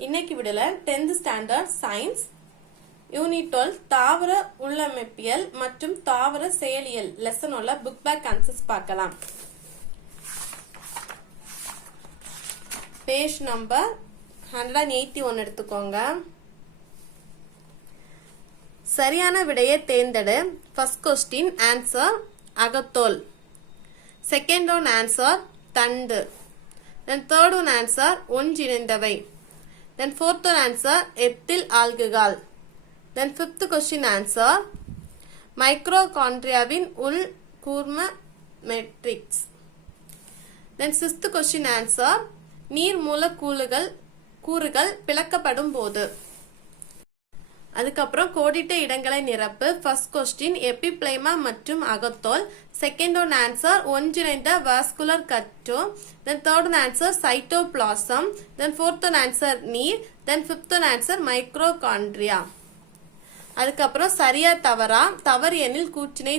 இன்னைக்கு விடல 10th standard science unit 12 தாவர உள்ளமைப்பியல் மற்றும் தாவர செயலியல் லெசன் உள்ள புக் பேக் ஆன்சர்ஸ் பார்க்கலாம். பேஜ் நம்பர் 181 எடுத்துக்கோங்க. சரியான விடையை தேர்ந்தெடு. ஃபர்ஸ்ட் கொஸ்டின் ஆன்சர் அகத்தோல். செகண்ட் ஒன் ஆன்சர் தண்டு. தென் தேர்ட் ஒன் ஆன்சர் ஒன்றிணைந்தவை. Then fourth one answer ethyl alcohol. Then fifth question answer மைக்ரோகாண்ட்ரியாவின் உள் கூர்ம matrix. Then sixth question answer நீர் மூலக்கூறுகள் பிளக்கப்படும் போது. அதுக்கப்புறம் கோடிட்ட இடங்களை நிரப்பு. ஃபர்ஸ்ட் கொஸ்டின் எபிப்ளைமா மற்றும் அகத்தோல். செகண்ட் ஒன் ஆன்சர் ஒன்றிணைந்த வாஸ்குலர் கட்டு. Then third one answer cytoplasm. Then fourth one answer நீர். Then fifth one answer mitochondria. அதுக்கப்புறம் சரியா தவறா, தவறு எனில் கூற்றினை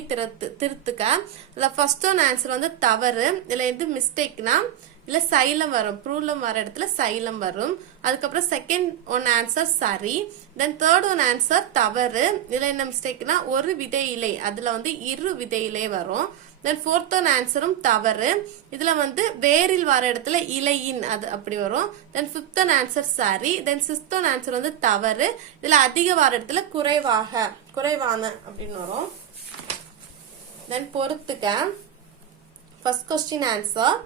திருத்துக்க. இதுல ஃபர்ஸ்ட் ஒன் ஆன்சர் வந்து தவறு. இதுல எது மிஸ்டேக்னா இல்ல சைலம் வரும், ப்ரூலம் வர இடத்துல சைலம் வரும். அதுக்கப்புறம் செகண்ட் ஒன் ஆன்சர் சரி. தென் தேர்ட் ஒன் ஆன்சர் தவறு. இதுல என்ன மிஸ்டேக்னா ஒரு விதை இலை, அதுல வந்து இரு விதை இலை வரும். தென் ஃபோர்த் ஒன் ஆன்சரும் தவறு. இதுல வந்து வேரில் வர இடத்துல இலையின் அது அப்படி வரும். தென் ஃபிஃப்த் ஒன் ஆன்சர் சரி. தென் சிக்ஸ்த் ஒன் ஆன்சர் வந்து தவறு. இதுல அதிக வர இடத்துல குறைவான அப்படின்னு வரும். தென் பொறுத்துக்க. ஃபர்ஸ்ட் கொஸ்டின் ஆன்சர்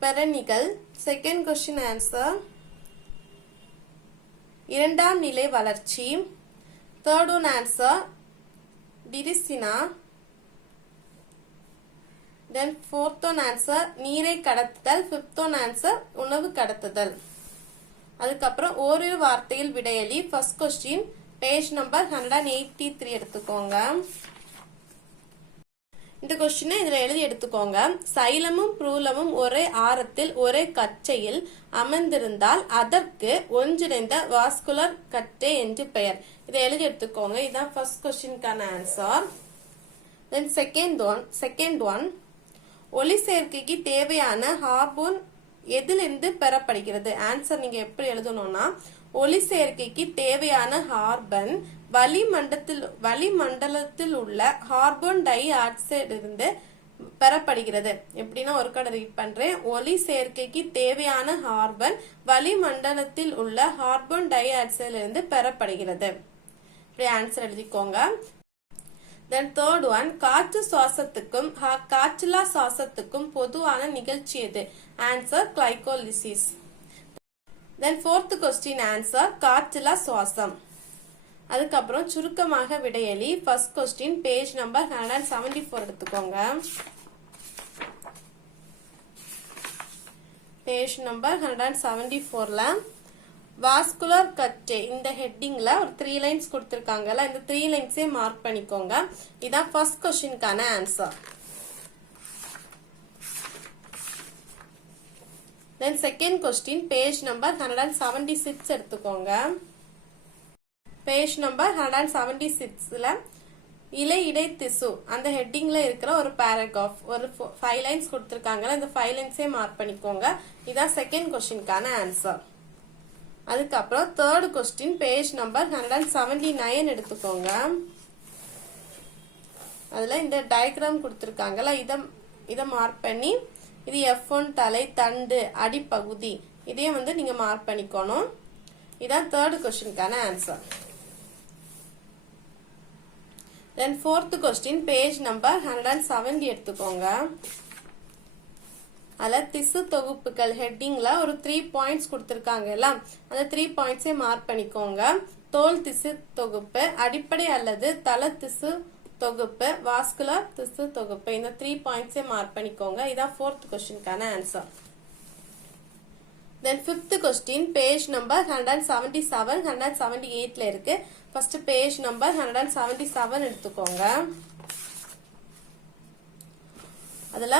பெரணிகள். செகண்ட் கொஸ்டின் ஆன்சர் இரண்டாம் நிலை வளர்ச்சி. தேர்ட் ஒன் ஆன்சர் டிரிசினா. தென் ஃபோர்த் ஒன் ஆன்சர் நீரை கடத்துதல். ஃபிஃப்த் ஒன் ஆன்சர் உணவு கடத்துதல். அதுக்கப்புறம் ஓரிரு வார்த்தையில் விடையளி. ஃபர்ஸ்ட் கொஸ்டின் பேஜ் நம்பர் 183 எடுத்துக்கோங்க. இந்த கொஸ்டினை இதுல எழுதி எடுத்துக்கோங்க. சைலமும் ப்ரூலமும் ஒரே ஆரத்தில் ஒரே கற்றையில் அமர்ந்திருந்தால் அதற்கு ஒன்றிணைந்த வாஸ்குலர் கட்டை என்று பெயர். இதை எழுதி எடுத்துக்கோங்க. இதுதான் ஃபர்ஸ்ட் கொஸ்டினுக்கான ஆன்சர். தென் செகண்ட் ஒன் ஒளி சேர்க்கைக்கு தேவையான ஹார்மோன் எதிலிருந்து பெறப்படுகிறது? ஆன்சர் நீங்க எப்படி எழுதணும்னா ஒளி சேர்க்கைக்கு தேவையான ஹார்பன் வளிமண்டலத்தில் உள்ள கார்பன் டை ஆக்சைடு இருந்து பெறப்படுகிறது. எப்படின்னா ஒரு கடை ரீட் பண்றேன். ஒளி சேர்க்கைக்கு தேவையான கார்பன் வளிமண்டலத்தில் உள்ள கார்பன் டை ஆக்சைடுல இருந்து பெறப்படுகிறது. இப்படி ஆன்சர் எழுதிக்கோங்க. தென் தேர்ட் ஒன் காற்று சுவாசத்துக்கும் காற்றில்லா சுவாசத்துக்கும் பொதுவான நிகழ்ச்சி எது? Answer glycolysis. Then fourth question answer காற்றில்லா சுவாசம். அதுக்கப்புறம் சுருக்கமாக விடையளி. ஃபர்ஸ்ட் கொஸ்டின் பேஜ் நம்பர் 174 எடுத்துக்கோங்க. பேஜ் நம்பர் 174ல வாஸ்குலர் கட்டே இந்த ஹெட்டிங்ல ஒரு 3 லைன்ஸ் கொடுத்திருக்காங்கல்ல, இந்த 3 லைன்ஸே மார்க் பண்ணிக்கோங்க. இதான் ஃபர்ஸ்ட் கொஸ்டினுக்கான answer. Then second question page number 176 எடுத்துக்கோங்க. பேஜ் நம்பர் 176ல இலை இடை திசு அந்த ஹெட்டிங்ல இருக்கிற ஒரு பேராகிராஃப் ஒரு 5 லைன்ஸ் கொடுத்திருக்காங்கல்ல, இந்த 5 லைன்ஸே மார்க் பண்ணிக்கோங்க. இதான் செகண்ட் கொஸ்டினுக்கான ஆன்சர். அதுக்கப்புறம் தேர்ட் கொஸ்டின் பேஜ் நம்பர் 179 எடுத்துக்கோங்க. அதுல இந்த டயக்ராம் கொடுத்திருக்காங்கல்ல, இத மார்க் பண்ணி இது F1 தலை தண்டு அடிப்பகுதி இதே வந்து நீங்க மார்க் பண்ணிக்கணும். இதான் தேர்ட் கொஸ்டினுக்கான answer. Then fourth question page number 170 எடுத்துக்கோங்க. அதுல திசு தொகுப்புகள் ஹெட்டிங்ல ஒரு 3 பாயிண்ட்ஸ் கொடுத்திருக்காங்கல்ல, அந்த 3 பாயிண்ட்ஸே மார்க் பண்ணிக்கோங்க. தோல் திசு தொகுப்பு, அடிப்படை அல்லது தள திசு தொகுப்பு, வாஸ்குலர் திசு தொகுப்பு, இந்த 3 பாயிண்ட்ஸே மார்க் பண்ணிக்கோங்க. இதான் ஃபோர்த் கொஸ்டினுக்கான answer. Then fifth question page number 177 178ல இருக்கு. ஃபர்ஸ்ட் பேஜ் நம்பர் 177 எடுத்துக்கோங்க. அதுல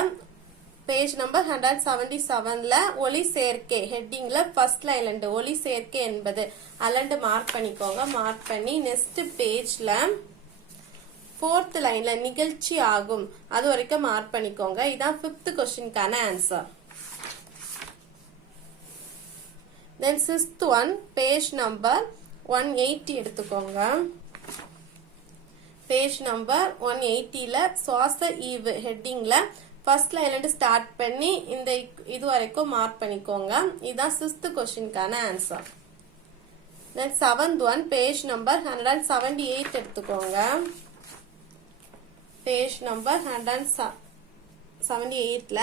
பேஜ் நம்பர் 177ல ஒளி சேர்க்கை ஹெட்டிங்ல ஃபர்ஸ்ட் லைன்ல இருந்து ஒளி சேர்க்கை என்பது அலண்டு மார்க் பண்ணிக்கோங்க. மார்க் பண்ணி நெக்ஸ்ட் பேஜ்ல 4th லைன்ல நிகழ்ச்சி ஆகும் அது வரைக்கும் மார்க் பண்ணிக்கோங்க. இதான் 5th கொஸ்டினுக்கான ஆன்சர். தென் 6th ஒன் பேஜ் நம்பர் 180 எடுத்துக்கோங்க. பேஜ் நம்பர் 180ல சுவாச ஈவு ஹெட்டிங்ல ஃபர்ஸ்ட் லைன்ல இருந்து ஸ்டார்ட் பண்ணி இந்த இது வரைக்கும் மார்க் பண்ணிக்கோங்க. இதுதான் 6th கொஸ்டினுக்கான ஆன்சர். தென் 7th ஒன் பேஜ் நம்பர் 178 எடுத்துக்கோங்க. பேஜ் நம்பர் 178ல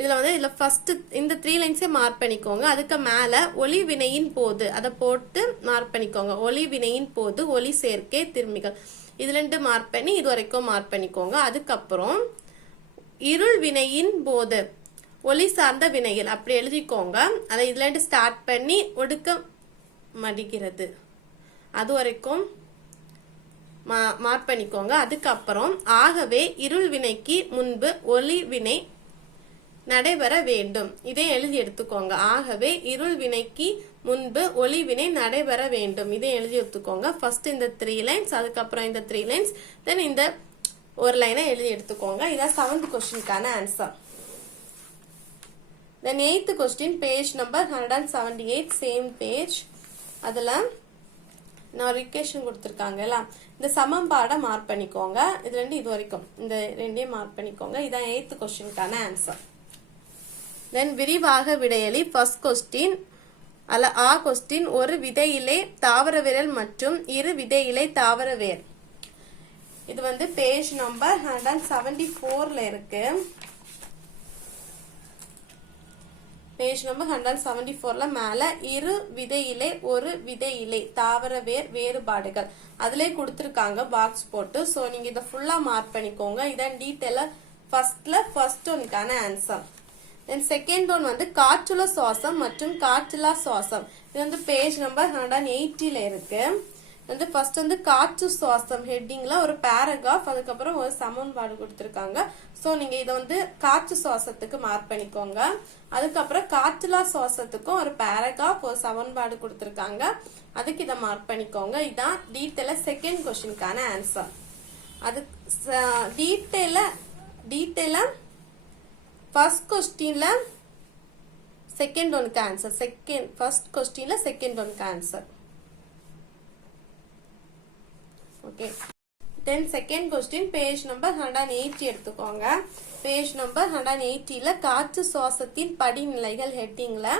இதுல ஃபர்ஸ்ட் இந்த 3 லைன்ஸே மார்க் பண்ணிக்கோங்க. அதுக்கு மேல ஒளி வினையின் போது அதை போட்டு மார்க் பண்ணிக்கோங்க. ஒளி வினையின் போது ஒளி சேர்க்கை திரும்பிகள் இதுல இருந்து மார்க் பண்ணி இது வரைக்கும் மார்க் பண்ணிக்கோங்க. அதுக்கப்புறம் இருள் வினையின் போது ஒளி சார்ந்த வினைகள் அப்படி எழுதிக்கோங்க. அதை இதுல இருந்து ஸ்டார்ட் பண்ணி ஒடுக்க மடிக்கிறது அது வரைக்கும் மார்க் பண்ணிக்கோங்க. அதுக்கப்புறம் ஆகவே இருள் வினைக்கு முன்பு ஒளி வினை நடைபெற வேண்டும் இதை எழுதி எடுத்துக்கோங்க. ஆகவே இருள் வினைக்கு முன்பு ஒளி வினை நடைபெற வேண்டும் இதை எழுதி எடுத்துக்கோங்க. ஃபர்ஸ்ட் இந்த 3 லைன்ஸ், அதுக்கப்புறம் இந்த 3 லைன்ஸ், தென் இந்த ஒரு லைனை எழுதி எடுத்துக்கோங்க. இதான் 7th கொஸ்டினுக்கான ஆன்சர். தென் 8th question page number 178 same page. அதுல நான் ரிகேஷன் கொடுத்துருக்காங்கல்ல இந்த சமன்பாடை மார்க் பண்ணிக்கோங்க. இதுல இருந்து இது வரைக்கும் இந்த ரெண்டையும் மார்க் பண்ணிக்கோங்க. இதான் 8th கொஸ்டினுக்கான ஆன்சர். தென் விரிவாக விடையளி ஃபர்ஸ்ட் கொஸ்டின் ஆ கொஸ்டின் ஒரு விதையிலே தாவர விரல் மற்றும் இரு விதையிலே தாவர வேர். இது வந்து பேஜ் நம்பர் 174ல இருக்கு. பேஜ் நம்பர் 174ல மேல இரு விதையிலே ஒரு விதையிலே தாவர வேர் வேறுபாடுகள் அதுல கொடுத்திருக்காங்க பாக்ஸ் போட்டு. சோ நீங்க இத ஃபுல்லா மார்க் பண்ணிக்கோங்க. இதான் டீடைலா ஃபர்ஸ்ட் ஒன்னுக்கான ஆன்சர். தென் செகண்ட் ஒன் வந்து காற்றுள்ள சுவாசம் மற்றும் காற்றில்லா சுவாசம். இது வந்து பேஜ் நம்பர் 180ல இருக்கு. வந்து ஃபர்ஸ்ட் வந்து காற்று சுவாசம் ஹெட்டிங்ல ஒரு பேராகிராஃப் அதுக்கப்புறம் ஒரு சமன்பாடு கொடுத்திருக்காங்க. சோ நீங்க இத வந்து காற்று சுவாசத்துக்கு மார்க் பண்ணிக்கோங்க. அதுக்கப்புறம் காற்றுலா சுவாசத்துக்கும் ஒரு பேராகிராஃப் ஒரு சமன்பாடு கொடுத்திருக்காங்க. அதுக்கு இத மார்க் பண்ணிக்கோங்க. இதான் டீடைலா செகண்ட் கொஸ்டினுக்கான ஆன்சர். அது டீடைலா ஃபர்ஸ்ட் கொஸ்டின்ல செகண்ட் ஒன்னுக்கு ஆன்சர். ஃபர்ஸ்ட் கொஸ்டின்ல செகண்ட் ஒன்னுக்கு answer. Okay. Then second question page number 180 எடுத்துக்கோங்க. பேஜ் நம்பர் 180ல காற்று சுவாசத்தின் படிநிலைகள் ஹெட்டிங்ல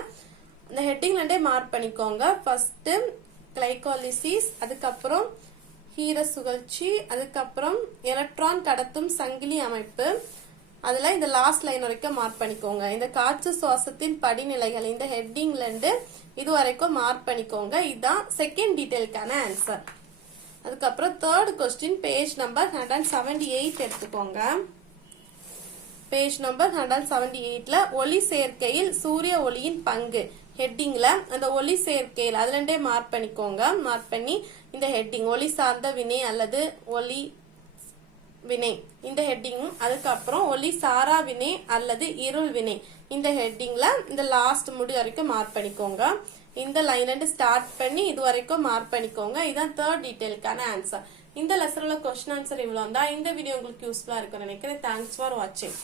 இந்த ஹெட்டிங்ல மார்க் பண்ணிக்கோங்க. ஃபர்ஸ்ட் கிளைகோலிசிஸ், அதுக்கப்புறம் ஹீர சுழற்சி, அதுக்கப்புறம் எலக்ட்ரான் கடத்தும் சங்கிலி அமைப்பு. அதுல இந்த லாஸ்ட் லைன் வரைக்கும் மார்க் பண்ணிக்கோங்க. இந்த காற்று சுவாசத்தின் படிநிலைகள் இந்த ஹெட்டிங்ல இருந்து இது வரைக்கும் மார்க் பண்ணிக்கோங்க. இதுதான் செகண்ட் டீடைலுக்கான ஆன்சர். அதுக்கப்புறம் தேர்ட் கொஸ்டின் பேஜ் நம்பர் 178 எடுத்துக்கோங்க. பேஜ் நம்பர் 178ல ஒளி சேர்க்கையில் சூரிய ஒளியின் பங்கு ஹெட்டிங்ல அந்த ஒளி சேர்க்கையில் அதுல இருந்தே மார்க் பண்ணிக்கோங்க. மார்க் பண்ணி இந்த ஹெட்டிங் ஒளி சார்ந்த வினை அல்லது ஒளி வினை இந்த ஹெட்டிங், அதுக்கப்புறம் ஒளி சாரா வினை அல்லது இருள் வினை இந்த ஹெட்டிங்ல இந்த லாஸ்ட் முடி வரைக்கும் மார்க் பண்ணிக்கோங்க. இந்த லைன்ல இருந்து ஸ்டார்ட் பண்ணி இது வரைக்கும் மார்க் பண்ணிக்கோங்க. இதான் தேர்ட் டீடைலுக்கான ஆன்சர். இந்த லெசன்ல क्वेश्चन ஆன்சர் இவ்வளவு தான். இந்த வீடியோ உங்களுக்கு யூஸ்ஃபுல்லா இருக்கும்னு நினைக்கிறேன். தேங்க்ஸ் ஃபார் வாட்சிங்.